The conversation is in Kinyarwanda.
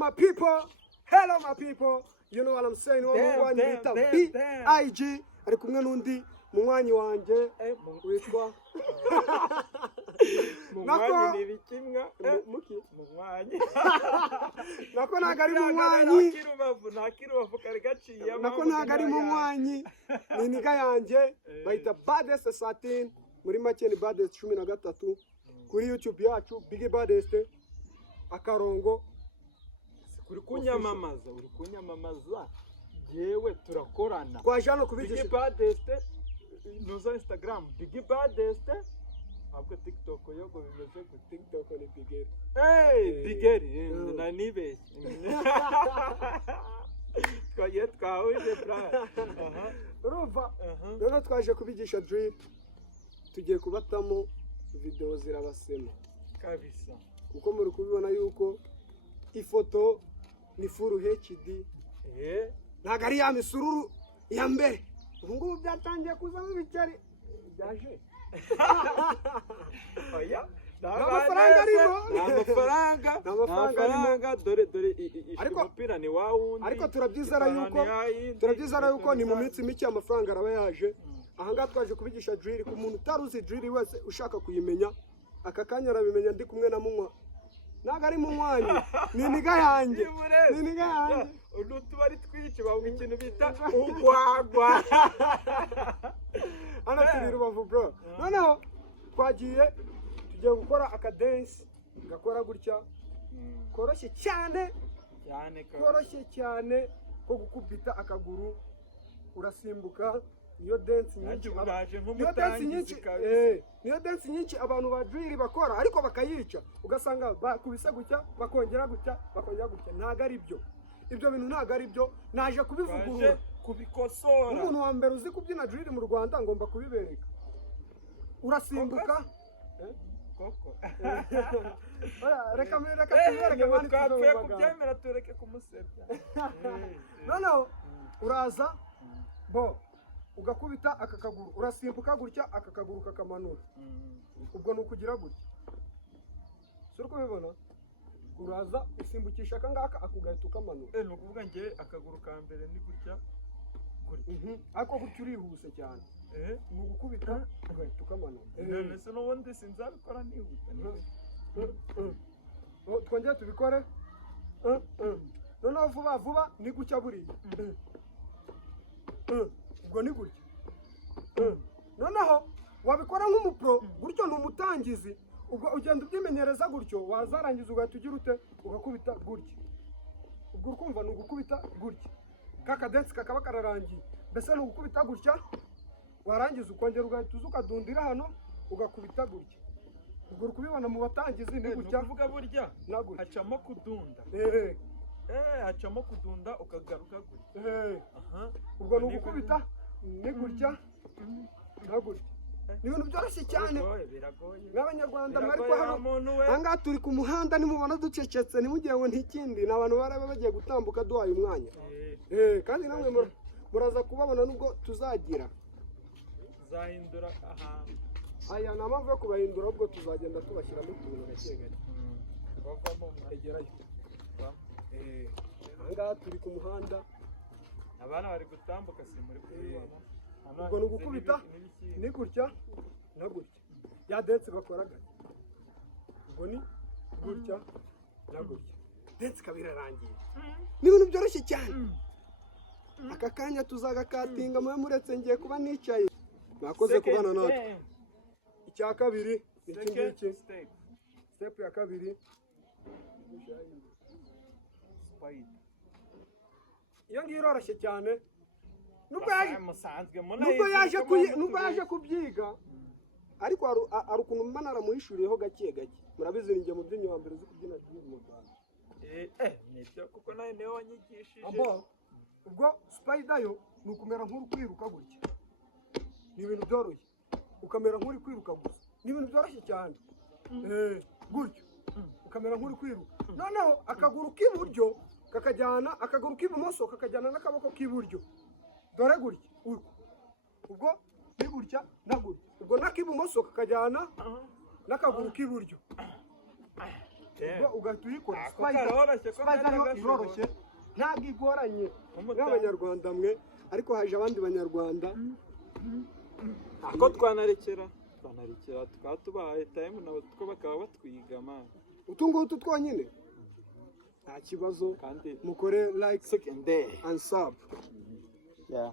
my people. Hello my people. You know what I'm saying? Mwanyi bita B.I.G. ari kumwe n'undi munywanyi wanje witwa Munywanyi ni bikimwa muki munywanyi nako nagari munywanyi nakirubavu kari gaciye nako nagari munywanyi ni niga yanje bayita Baddest Satin muri make ni Baddest 13 kuri YouTube yacu Big Baddest akarongo uri kunyamamaza jewe turakorana twaje hano kubigisha Big Baddest nuza Instagram Big Baddest abwo TikTok yogo bimeze ku TikTok ni Bigeri Bigeri na nibeshye twagiye twahuje bra urumva rero twaje kubigisha drill tugiye kubatamo video zirabasema kabisa kuko muri kubibona yuko ifoto ni full HD ntago ari ya misururu ya mbere ubungubu byatangiye kuzamo ibicari byaje oya amafaranga arimo amafaranga dore ishimupira ni wawundi ariko turabyizera yuko ni mu minsi mike amafaranga araba yaje ahangaha twaje kubigisha drill ku muntu utaruzi drill wese ushaka kuyimenya aka kanya arabimenya ndi kumwe na munywa naga ari munywanyi ni niga yanjye udu tubari twice bavuga ikintu bita ugwagwa hano turi Rubavu bro noneho twagiye tugiye gukora aka dance gakora gutya koroshye cyane ko gukubita akaguru urasimbuka niyo dance nyinshi abantu ba drill bakora ariko bakayica ugasanga bakubise gutya bakongera gutya ntago ari byo ibyo bintu ntago ari byo naje kubivugurura kubikosora umuntu wa mbere uzi kubyina drill mu Rwanda ngomba kubibereka urasimbuka koko reka tubereke mani twapfuye kubyemera tureke kumusebya noneho uraza ugakubita aka kaguru urasimbuka gutya aka kaguru kakamanura ubwo nukugira gutya suri kubibona uraza usimbukisha aka ngaka akugahita ukamanura ni ukuvuga nge akaguru ka mbere ni gutya ariko gutya urihuse cyane ni ugukubita ugahita ukamanura ese n'ubundi sinzabikora nihuta twongere tubikore noneho vuba ni gutya buriya ubwo ni gutya noneho wabikora nk'umupro gutyo ni umutangizi ubwo ugenda ubyimenyereza gutyo wazarangiza ugahita ugira ute ugakubita gutya ubwo ukumva ni ugukubita gutya kaka dance kakaba kararangiye mbese ni ugukubita gutya warangiza ukongera ugahita uza ukadundira hano ugakubita gutya ubwo uri kubibona mu batangizi ni gutya uvuga burya hacamo kudunda hacamo kudunda ukagaruka gutya ubwo ni ugukubita ni gutya gutya ni ibintu byoroshye cyane nk'abanyarwanda ariko hano ahangaha turi ku muhanda nimubona ducecetse ntimugire ngo ntikindi ni abantu baraba bagiye gutambuka duhaye umwanya kandi namwe muraza kubabona nubwo tuzagira tuzahindura ahantu aya nta mpamvu yo kubahindura ahubwo tuzagenda tubashyiramo utuntu gake gake bavamo mwegerayo ahangaha turi ku muhanda abana bari gutambuka si muri kubibona ubwo ni ugukubita ni gutya na gutya ya dance bakoraga ubwo ni gutya na gutya dance kabirarangiye ni ibintu byoroshye cyane aka kanya tuzagakatinga mwe muretse ngiye kuba nicaye mwakoze kubana natwe icya kabiri iki ngiki step ya kabiri iyo ngiyo iroroshye cyane nubwo yaje kubyiga ariko hari ukuntu mba naramuhishuriyeho gake gake murabizi ninjye mu byinyo wa mbere uzi kubyina mu Rwanda nibyo kuko nawe niwe wanyigishije ubwo spider yo ni ukumera nk'uri kwiruka gutya ni ibintu byoroshye ukamera nk'uri kwiruka gusa ni ibintu byoroshye cyane gutyo ukamera nk'uri kwiruka noneho akaguru k'iburyo kakajyana akaguru k'ibumoso kakajyana n'akaboko k'iburyo dore gutya ubwo ni gutya na gutya ubwo n'ak'ibumoso kakajyana n'akaguru k'iburyo ubwo ugahita uyikora Ako karoroshye, ko Spider yo kari iroroshye ntabwo igoranye Umutako. nk'abanyarwanda mwe ariko haje abandi banyarwanda Ako twanarekera tukaba tubahaye time nabo two bakaba batwiga man. utu ngutu twonyine nta kibazo Kandi mukore like second day. and sub Yeah.